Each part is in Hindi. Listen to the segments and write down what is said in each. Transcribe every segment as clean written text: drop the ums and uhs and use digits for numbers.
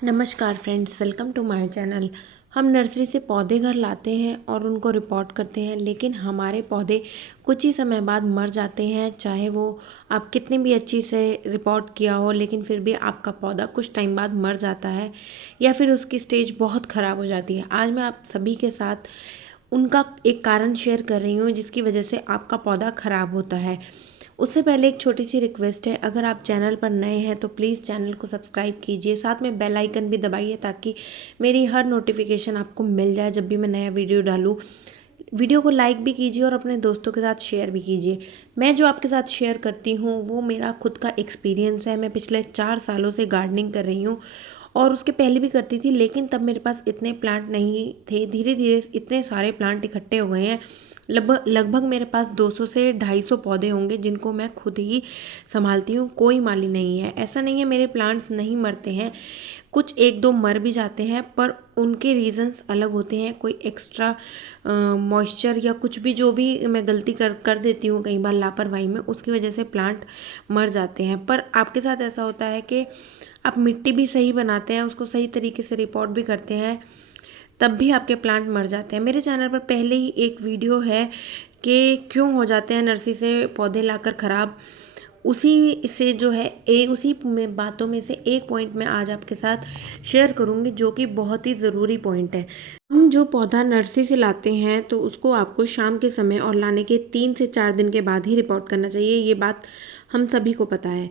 नमस्कार friends, welcome to my channel. हम नर्सरी से पौधे घर लाते हैं और उनको रिपोर्ट करते हैं, लेकिन हमारे पौधे कुछ ही समय बाद मर जाते हैं। चाहे वो आप कितनी भी अच्छी से रिपोर्ट किया हो, लेकिन फिर भी आपका पौधा कुछ टाइम बाद मर जाता है या फिर उसकी स्टेज बहुत ख़राब हो जाती है। आज मैं आप सभी के साथ उनका एक कारण शेयर कर रही हूँ जिसकी वजह से आपका पौधा ख़राब होता है। उससे पहले एक छोटी सी रिक्वेस्ट है, अगर आप चैनल पर नए हैं तो प्लीज़ चैनल को सब्सक्राइब कीजिए, साथ में बेल आइकन भी दबाइए ताकि मेरी हर नोटिफिकेशन आपको मिल जाए जब भी मैं नया वीडियो डालूँ। वीडियो को लाइक भी कीजिए और अपने दोस्तों के साथ शेयर भी कीजिए। मैं जो आपके साथ शेयर करती हूँ वो मेरा खुद का एक्सपीरियंस है। मैं पिछले 4 सालों से गार्डनिंग कर रही हूँ और उसके पहले भी करती थी, लेकिन तब मेरे पास इतने प्लांट नहीं थे। धीरे धीरे इतने सारे प्लांट इकट्ठे हो गए हैं। लगभग लगभग मेरे पास 200 से 250 पौधे होंगे जिनको मैं खुद ही संभालती हूँ। कोई माली नहीं है। ऐसा नहीं है मेरे प्लांट्स नहीं मरते हैं, कुछ एक दो मर भी जाते हैं, पर उनके रीजंस अलग होते हैं। कोई एक्स्ट्रा मॉइस्चर या कुछ भी जो भी मैं गलती कर कर देती हूँ कई बार लापरवाही में, उसकी वजह से प्लांट मर जाते हैं। पर आपके साथ ऐसा होता है कि आप मिट्टी भी सही बनाते हैं, उसको सही तरीके से रिपोर्ट भी करते हैं, तब भी आपके प्लांट मर जाते हैं। मेरे चैनल पर पहले ही एक वीडियो है कि क्यों हो जाते हैं नर्सरी से पौधे लाकर ख़राब। उसी से जो है उसी में बातों में से एक पॉइंट मैं आज आपके साथ शेयर करूंगी जो कि बहुत ही ज़रूरी पॉइंट है। हम जो पौधा नर्सरी से लाते हैं तो उसको आपको शाम के समय और लाने के 3 से 4 दिन के बाद ही रिपोर्ट करना चाहिए। ये बात हम सभी को पता है।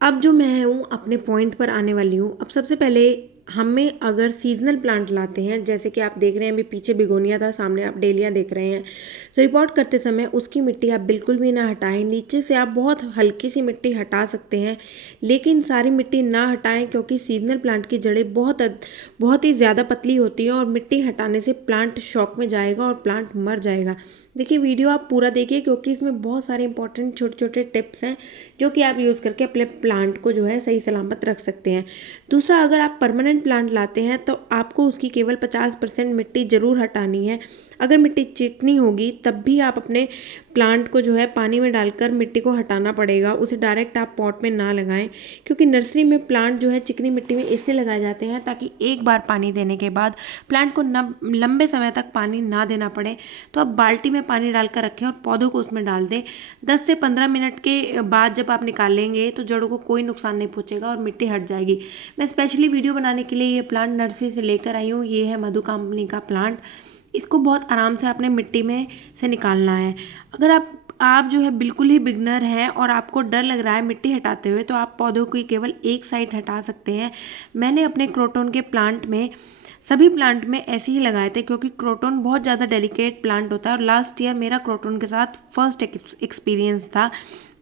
अब जो मैं हूँ अपने पॉइंट पर आने वाली हूँ। अब सबसे पहले हमें अगर सीजनल प्लांट लाते हैं, जैसे कि आप देख रहे हैं अभी पीछे बिगोनिया था, सामने आप डेलिया देख रहे हैं, तो रिपोर्ट करते समय उसकी मिट्टी आप बिल्कुल भी ना हटाएं। नीचे से आप बहुत हल्की सी मिट्टी हटा सकते हैं, लेकिन सारी मिट्टी ना हटाएं, क्योंकि सीजनल प्लांट की जड़ें बहुत ही ज़्यादा पतली होती है और मिट्टी हटाने से प्लांट शॉक में जाएगा और प्लांट मर जाएगा। देखिए वीडियो आप पूरा देखिए, क्योंकि इसमें बहुत सारे इंपॉर्टेंट छोटे छोटे टिप्स हैं जो कि आप यूज़ करके अपने प्लांट को जो है सही सलामत रख सकते हैं। दूसरा, अगर आप परमानेंट प्लांट लाते हैं तो आपको उसकी केवल 50% मिट्टी ज़रूर हटानी है। अगर मिट्टी चिकनी होगी तब भी आप अपने प्लांट को जो है पानी में डालकर मिट्टी को हटाना पड़ेगा। उसे डायरेक्ट आप पॉट में ना लगाएं, क्योंकि नर्सरी में प्लांट जो है चिकनी मिट्टी में इसलिए लगाए जाते हैं ताकि एक बार पानी देने के बाद प्लांट को लंबे समय तक पानी ना देना पड़े। तो आप बाल्टी में पानी डालकर रखें और पौधों को उसमें डाल दें। 10 से 15 मिनट के बाद जब आप निकालेंगे तो जड़ों को कोई नुकसान नहीं पहुंचेगा और मिट्टी हट जाएगी। मैं स्पेशली वीडियो बनाने के लिए ये प्लांट नर्सरी से लेकर आई हूँ। ये है मधु कंपनी का प्लांट। इसको बहुत आराम से आपने मिट्टी में से निकालना है। अगर आप जो है बिल्कुल ही बिगनर हैं और आपको डर लग रहा है मिट्टी हटाते हुए, तो आप पौधों की केवल एक साइड हटा सकते हैं। मैंने अपने क्रोटोन के प्लांट में सभी प्लांट में ऐसे ही लगाए थे, क्योंकि क्रोटोन बहुत ज़्यादा डेलिकेट प्लांट होता है और लास्ट ईयर मेरा क्रोटोन के साथ फर्स्ट एक्सपीरियंस था।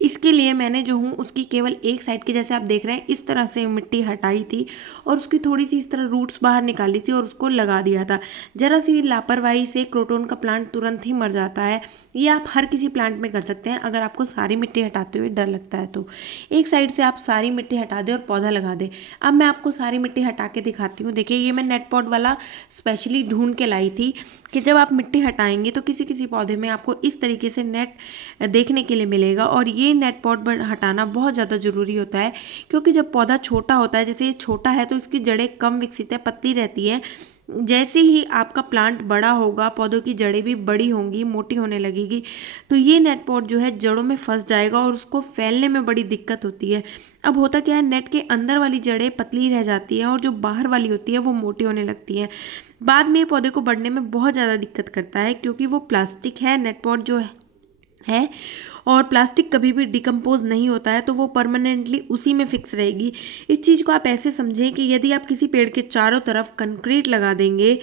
इसके लिए मैंने जो हूँ उसकी केवल एक साइड की, जैसे आप देख रहे हैं, इस तरह से मिट्टी हटाई थी और उसकी थोड़ी सी इस तरह रूट्स बाहर निकाली थी और उसको लगा दिया था। जरा सी लापरवाही से क्रोटोन का प्लांट तुरंत ही मर जाता है। ये आप हर किसी प्लांट में कर सकते हैं अगर आपको सारी मिट्टी हटाते हुए डर लगता है तो। एक साइड से आप सारी मिट्टी हटा दें और पौधा लगा दें। अब मैं आपको सारी मिट्टी हटा के दिखाती हूँ। देखिए ये मैं नेट पॉट वाला स्पेशली ढूंढ के लाई थी कि जब आप मिट्टी हटाएंगे तो किसी किसी पौधे में आपको इस तरीके से नेट देखने के लिए मिलेगा। और ये नेट पॉट हटाना बहुत ज़्यादा ज़रूरी होता है, क्योंकि जब पौधा छोटा होता है, जैसे ये छोटा है तो इसकी जड़ें कम विकसित है, पतली रहती है। जैसे ही आपका प्लांट बड़ा होगा पौधों की जड़ें भी बड़ी होंगी, मोटी होने लगेगी, तो ये नेट पॉट जो है जड़ों में फंस जाएगा और उसको फैलने में बड़ी दिक्कत होती है। अब होता क्या है, नेट के अंदर वाली जड़ें पतली रह जाती हैं और जो बाहर वाली होती है वो मोटी होने लगती है। बाद में ये पौधे को बढ़ने में बहुत ज़्यादा दिक्कत करता है, क्योंकि वो प्लास्टिक है। नेट पॉट जो है और प्लास्टिक कभी भी डिकम्पोज नहीं होता है, तो वो परमानेंटली उसी में फिक्स रहेगी। इस चीज़ को आप ऐसे समझें कि यदि आप किसी पेड़ के चारों तरफ कंक्रीट लगा देंगे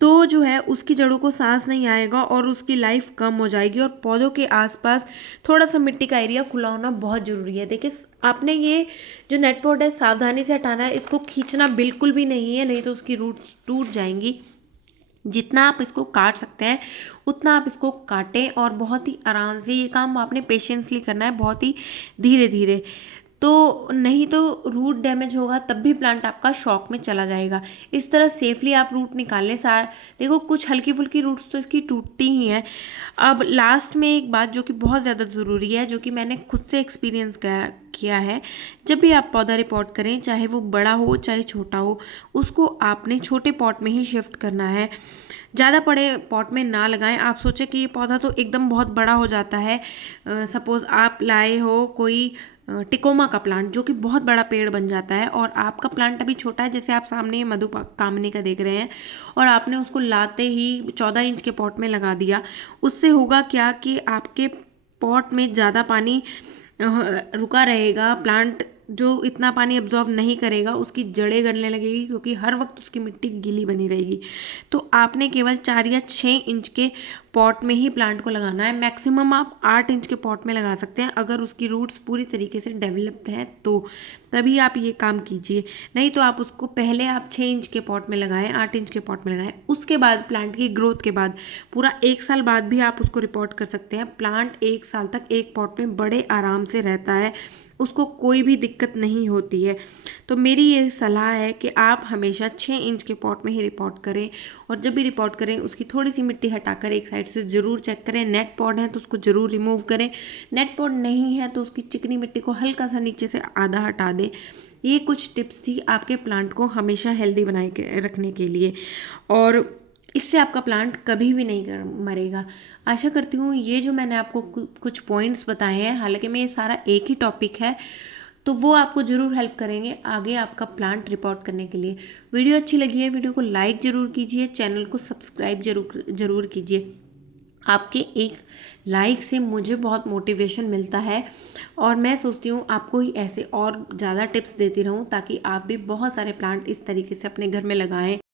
तो जो है उसकी जड़ों को सांस नहीं आएगा और उसकी लाइफ कम हो जाएगी। और पौधों के आसपास थोड़ा सा मिट्टी का एरिया खुला होना बहुत ज़रूरी है। देखिए आपने ये जो नेट पॉट है सावधानी से हटाना है, इसको खींचना बिल्कुल भी नहीं है, नहीं तो उसकी रूट्स टूट जाएंगी। जितना आप इसको काट सकते हैं उतना आप इसको काटें और बहुत ही आराम से ये काम आपने पेशेंसली करना है, बहुत ही धीरे धीरे। तो नहीं तो रूट डैमेज होगा, तब भी प्लांट आपका शॉक में चला जाएगा। इस तरह सेफली आप रूट निकालने सार देखो, कुछ हल्की फुल्की रूट्स तो इसकी टूटती ही हैं। अब लास्ट में एक बात जो कि बहुत ज़्यादा ज़रूरी है, जो कि मैंने खुद से एक्सपीरियंस किया है, जब भी आप पौधा रिपोर्ट करें, चाहे वो बड़ा हो चाहे छोटा हो, उसको आपने छोटे पॉट में ही शिफ्ट करना है। ज़्यादा बड़े पॉट में ना लगाएं। आप सोचें कि ये पौधा तो एकदम बहुत बड़ा हो जाता है, सपोज़ आप लाए हो कोई टिकोमा का प्लांट जो कि बहुत बड़ा पेड़ बन जाता है, और आपका प्लांट अभी छोटा है, जैसे आप सामने मधुकामनी का देख रहे हैं, और आपने उसको लाते ही 14 इंच के पॉट में लगा दिया। उससे होगा क्या कि आपके पॉट में ज़्यादा पानी रुका रहेगा, प्लांट जो इतना पानी एब्जॉर्व नहीं करेगा, उसकी जड़ें गलने लगेगी, क्योंकि हर वक्त उसकी मिट्टी गीली बनी रहेगी। तो आपने केवल 4 या 6 इंच के पॉट में ही प्लांट को लगाना है। मैक्सिमम आप 8 इंच के पॉट में लगा सकते हैं, अगर उसकी रूट्स पूरी तरीके से डेवलप्ड हैं तो तभी आप ये काम कीजिए। नहीं तो आप उसको पहले आप 6 इंच के पॉट में लगाएं, 8 इंच के पॉट में लगाएं, उसके बाद प्लांट की ग्रोथ के बाद पूरा 1 साल बाद भी आप उसको रिपोर्ट कर सकते हैं। प्लांट 1 साल तक एक पॉट में बड़े आराम से रहता है, उसको कोई भी दिक्कत नहीं होती है। तो मेरी ये सलाह है कि आप हमेशा 6 इंच के पॉट में ही रिपोर्ट करें, और जब भी रिपोर्ट करें उसकी थोड़ी सी मिट्टी हटाकर एक साइड से ज़रूर चेक करें। नेट पॉट है तो उसको ज़रूर रिमूव करें, नेट पॉट नहीं है तो उसकी चिकनी मिट्टी को हल्का सा नीचे से आधा हटा दें। ये कुछ टिप्स थी आपके प्लांट को हमेशा हेल्दी बनाए रखने के लिए, और इससे आपका प्लांट कभी भी नहीं मरेगा। आशा करती हूँ ये जो मैंने आपको कुछ पॉइंट्स बताए हैं, हालांकि मैं ये सारा एक ही टॉपिक है, तो वो आपको ज़रूर हेल्प करेंगे आगे आपका प्लांट रिपोर्ट करने के लिए। वीडियो अच्छी लगी है, वीडियो को लाइक ज़रूर कीजिए, चैनल को सब्सक्राइब ज़रूर कीजिए। आपके एक लाइक से मुझे बहुत मोटिवेशन मिलता है, और मैं सोचती हूँ आपको ही ऐसे और ज़्यादा टिप्स देती रहूँ, ताकि आप भी बहुत सारे प्लांट इस तरीके से अपने घर में लगाएं।